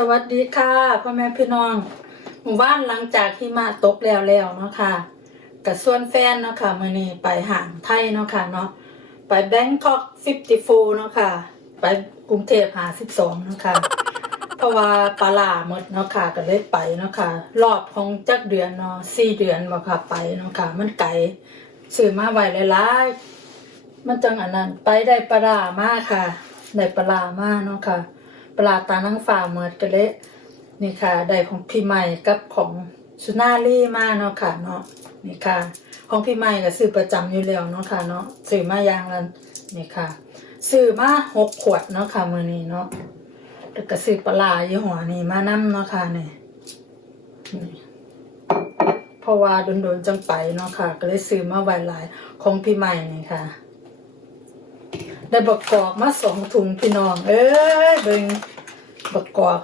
สวัสดีค่ะพ่อแม่พี่น้องหมู่บ้านหลังจากที่มาตกแล้วแล้วเนาะค่ะกับส่วนแฟนเนาะค่ะมื้อนี้ไปห่างไทยเนาะค่ะเนาะไปแบงคอก54เนาะค่ะ ไปกรุงเทพ52เนาะค่ะเพราะว่าปลาหมดเนาะค่ะก็เลยไปเนาะค่ะรอบของจักเดือนเนาะ4เดือนบ่ค่ะไปเนาะค่ะ มันไกลซื้อมาไว้หลายๆมันจังอันนั้นไปได้ปลาล่ามากค่ะ ได้ปลาล่ามากเนาะค่ะ ปลาตานังฟ้าเมิดกันเลยนี่ค่ะได้ของพี่ใหม่กับของสุนารีมากเนาะค่ะเนาะนี่ค่ะ ของพี่ใหม่ก็ซื้อประจำอยู่แล้วเนาะค่ะเนาะซื้อมาอย่างละนี่ค่ะซื้อมาหกขวดเนาะค่ะมือนี้เนาะแล้วก็ซื้อปลายี่ห้อนี้มานํเนาะค่ะนี่นี่เพราะว่าโดนๆจังไปเนาะค่ะ ก็เลยซื้อมาไว้หลายของพี่ใหม่นี่ค่ะ ได้บักกอกมาสองถุงพี่น้อง เอ้ยเบิงบักกอก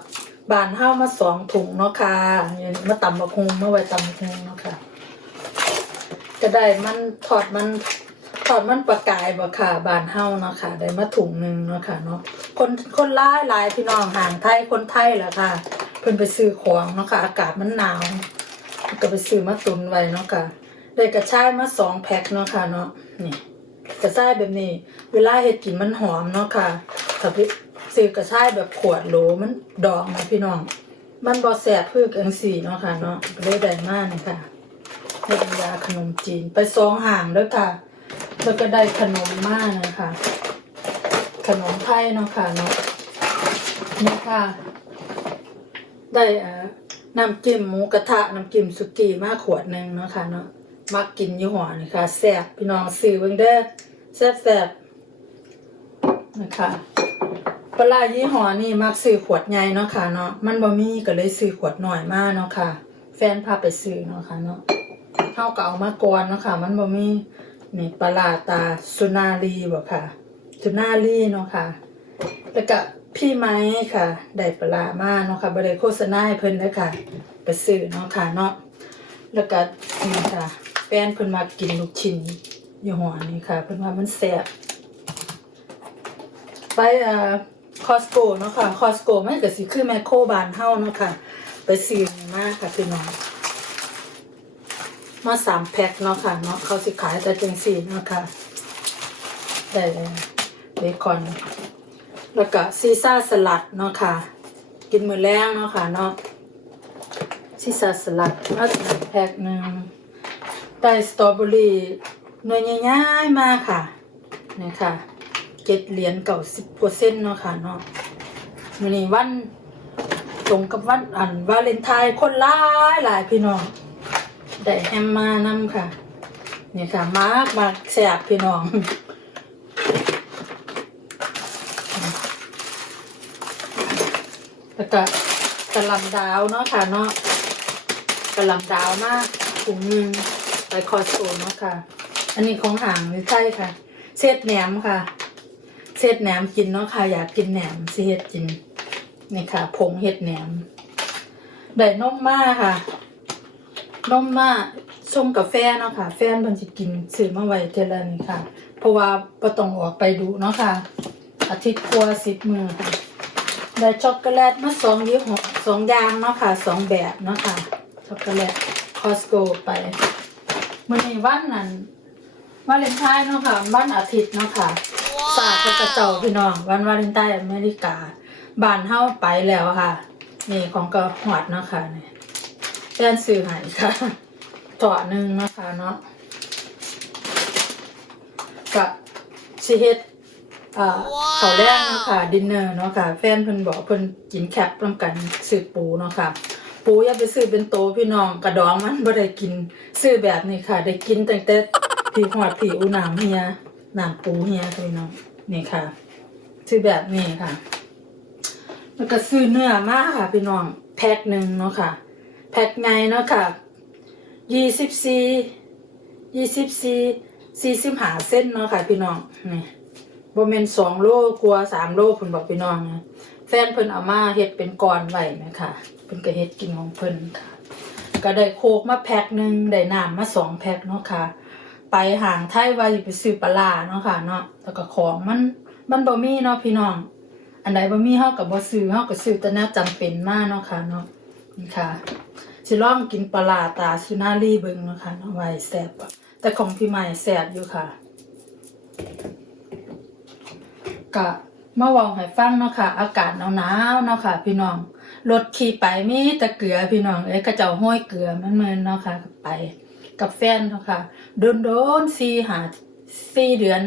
บานเฮามาสองถุงเนาะค่ะนี่มาตำบักฮุงมาไว้ตำบักฮุงเนาะค่ะก็ได้มันทอดมันทอดมันปลากายบ่ค่ะ บานเฮาเนาะค่ะ ได้มาถุงหนึ่งเนาะค่ะเนาะคนคนหลายหลายพี่น้องห่างไทยคนไทยแหละค่ะ เพิ่นไปซื้อของเนาะค่ะ อากาศมันหนาวก็ไปซื้อมาตุนไว้เนาะค่ะ ได้กระชายมาสองแพ็คเนาะค่ะเนาะนี่ กระชายแบบนี้ เวลาเฮ็ดกินมันหอมเนาะค่ะถ้าไปซื้อกระชายแบบขวดโหลมันดองนะพี่น้อง มันบ่แสบคือจังซี่เนาะค่ะเนาะเลยได้มากนี่ค่ะได้เป็นยาขนมจีนไปซองห่างด้วยค่ะ แล้วก็ได้ขนมมากนะคะ ขนมไทยเนาะค่ะเนาะนี่ค่ะ ได้อ่าน้ำจิ้มหมูกระทะน้ำจิ้มสุกี้มากขวดหนึ่งเนาะค่ะเนาะ มักกินยี่ห้อนี่ค่ะแซ่บพี่น้องซื้อเบิ่งเด้อแซ่บแซ่บๆนะคะปลายี่ห้อนี่มักซื้อขวดใหญ่เนาะค่ะเนาะมันบ่มีก็เลยซื้อขวดหน่อยมากเนาะค่ะ แฟนพาไปซื้อเนาะค่ะเนาะเฮาก็เอามาก่อนเนาะค่ะ มันบ่มีนี่ปลาตาสุนารีบ่ค่ะสุนารีเนาะค่ะแล้วก็พี่ไม้ค่ะได้ปลาร้ามาเนาะค่ะบ่ได้โฆษณาให้เพิ่นเด้อค่ะ ไปซื้อเนาะค่ะเนาะแล้วก็นี่ค่ะ แฟนเพิ่นมากินลูกชิ้นอยู่หัวนี่ค่ะ เพิ่นว่ามันแซ่บไปเอ่อคอสโกเนาะค่ะคอสโกมันก็สิคือแมคโครบานเฮาเนาะค่ะ ไปซื้อมาค่ะพี่น้องมาสามแพ็คเนาะค่ะเนาะเขาสิขายแต่จังสี่เนาะค่ะได้เลยเบคอนแล้วก็ซีซ่าสลัดเนาะค่ะ กินมื้อแรงเนาะค่ะเนาะซีซ่าสลัดมาแพ็คหนึ่ง ได้สตรอเบอรี่หน่วยใหญ่ๆมากค่ะนี่ค่ะเจ็ดเหรียญเก่าสิบเปอร์เซ็นต์เนาะค่ะเนาะวันนี้วันตรงกับวันอันวาเลนไทน์คนหลายหลายพี่น้องได้แฮมมานำค่ะนี่ค่ะมากมากแสบพี่น้องแล้วก็กระลำดาวเนาะค่ะเนาะกระลำดาวมากถุงหนึ่ง ไปคอสโตเนาะค่ะ อันนี้ของห่างไม่ใช่ค่ะ เศษแหนมค่ะ เศษแหนมกินเนาะค่ะ อยากกินแหนมสิเฮ็ดกิน นี่ค่ะ ผงเห็ดแหนม ได้นมมาค่ะ นมมาชงกาแฟเนาะค่ะ แฟนเพิ่นสิกินซื้อมาไว้เทอละนี่ค่ะ เพราะว่าบ่ต้องออกไปดูเนาะค่ะ อาทิตย์กว่าสิบมือค่ะได้ช็อกโกแลตมาสองยี่ห้อสองอย่างเนาะค่ะสองแบบเนาะค่ะช็อกโกแลตคอสโกไป มื้อนี้วันนั้นวาเลนไทน์เนาะค่ะวันอาทิตย์เนาะค่ะฝากกับกระเจ้าพี่น้อง วันวาเลนไทน์อเมริกาบ้านเฮาไปแล้วค่ะ นี่ของกระหอดเนาะค่ะนี่แฟนซื้อให้ค่ะต่อหนึ่งเนาะค่ะเนาะกับสิเฮ็ดอ่าเขาวแรกเนาะค่ะดินเนอร์เนาะค่ะ แฟนเพิ่นบอกเพิ่นกินแคปร่วมกันซื้อปูเนาะค่ะ ปูอย่าไปซื้อเป็นโตพี่น้องกระดองมันบ่ได้กิน ซื้อแบบนี้ค่ะ ได้กินตั้งแต่ผีหอดผีอุหนามเฮียหนามปูเฮียพี่น้องนี่ค่ะ ซื้อแบบนี้ค่ะ แล้วก็ซื้อเนื้อมากค่ะ พี่น้องแพ็คหนึ่งเนาะค่ะ แพ็คไงเนาะค่ะยี่สิบสี่ยี่สิบสี่สี่สิบหาเส้นเนาะค่ะ พี่น้องนี่บ่แมนสองโลกลัวสามโลเพิ่นบอกพี่น้องนะ แฟนเพิ่นเอามาเฮ็ดเป็นก้อนไว้นะคะเพิ่นก็เฮ็ดกินของเพิ่นค่ะ ก็ได้โคกมาแพ็คหนึงได้น้ำมาสองแพ็คเนาะค่ะ ไปห่างไทยว่าสิไปซื้อปลาเนาะค่ะเนาะแล้วก็ของมันมันบ่มีเนาะพี่น้อง อันใดบ่มีเฮาก็บ่ซื้อเฮาก็ซื้อแต่แนวจำเป็นมาเนาะค่ะเนาะนี่ค่ะสิลองกินปลาตาสุนารีเบิ่งเนาะค่ะเนาะไว้แซ่บแต่ของพี่ใหม่แซ่บอยู่ค่ะกะ มาเว้าให้ฟังเนาะค่ะ อากาศหนาวๆเนาะค่ะ พี่น้องรถขี่ไปมีแต่เกลือพี่น้องเอ้ยกระเจ้าห้อยเกลือมันเมินเนาะค่ะไป กับแฟนเนาะค่ะโดนโดนสี่หาสี่เดือน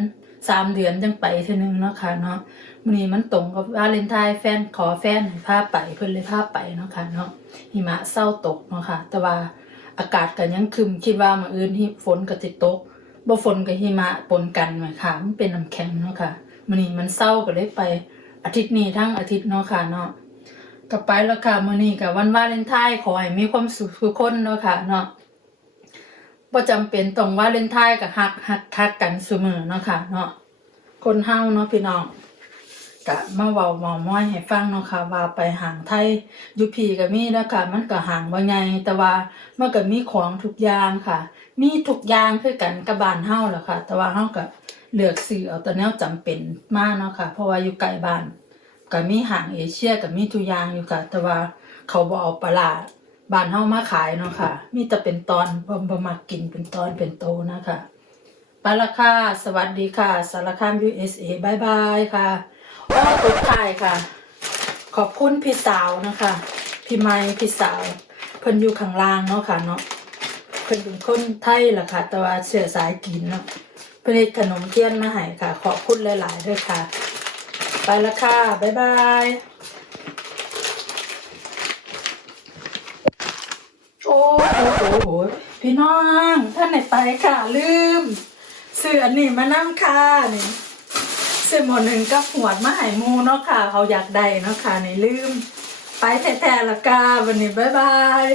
สามเดือนจังไปเท่อนึงเนาะค่ะเนาะมื้อนี้มันตรงกับวาเลนไทน์แฟนขอแฟนให้พาไปเพิ่นเลยพาไปเนาะค่ะเนาะหิมะเศร้าตกเนาะค่ะ แต่ว่าอากาศก็ยังคึมคิดว่ามื้ออื่นที่ฝนก็สิตกบ่ฝนกับหิมะปนกันไหมค่ะมันเป็นน้ำแข็งเนาะค่ะ มื้อนี้มันเศร้าก็เลยไป อาทิตย์นี้ทั้งอาทิตย์เนาะค่ะเนาะก็ไปแล้วค่ะมื้อนี้ก็วันวาเลนไทน์ขอให้มีความสุขทุกคนเนาะค่ะเนาะบ่จำเป็นต้องวาเลนไทน์กับฮักฮักฮักกันเสมอเนาะค่ะเนาะคนเฮาเนาะพี่น้องกะมาเว้าเมาม้อยให้ฟังเนาะค่ะว่าไปห่างไทยอยู่พี่ก็มีแล้วค่ะมันก็ห่างบ่ใหญ่แต่ว่ามันก็มีของทุกอย่างค่ะ มีทุกอย่างคือกันกับบ้านเฮาแหละค่ะ แต่ว่าเฮาก็ เลือกซื้อเอาแต่แนวจำเป็นมากเนาะค่ะ เพราะว่าอยู่ใกล้บ้านก็มีห้างเอเชียก็มีทุยางอยู่ค่ะ แต่ว่าเขาบ่เอาปลาบ้านเฮามาขายเนาะค่ะ มีแต่เป็นตอนบ่บ่มักกินเป็นตอนเป็นโตนะคะปละค่ะ สวัสดีค่ะ สารคาม USA บายบายค่ะอ้อตุดท้ายค่ะ ขอบคุณพี่สาวนะคะพี่ไม้พี่สาวเพิ่นอยู่ข้างล่างเนาะค่ะเนาะเพิ่นเป็นคนไทยล่ะค่ะ แต่ว่าเชื้อสายจีนเนาะ เพิ่นขนมเทียนมาให้ค่ะ ขอบคุณหลาย ๆ ด้วยค่ะ ไปละค่ะ บ๊ายบายโอ้โหโอ้โหพี่น้องท่านไหนไปค่ะ ลืมซื้ออันนี้มานั่งค่ะนี่ซื้อหมดหนึ่งกับหวดมาหายมูเนาะค่ะเขาอยากได้เนาะค่ะนี่ลืม ไปแท้ๆละกาวันนี้บ๊ายบาย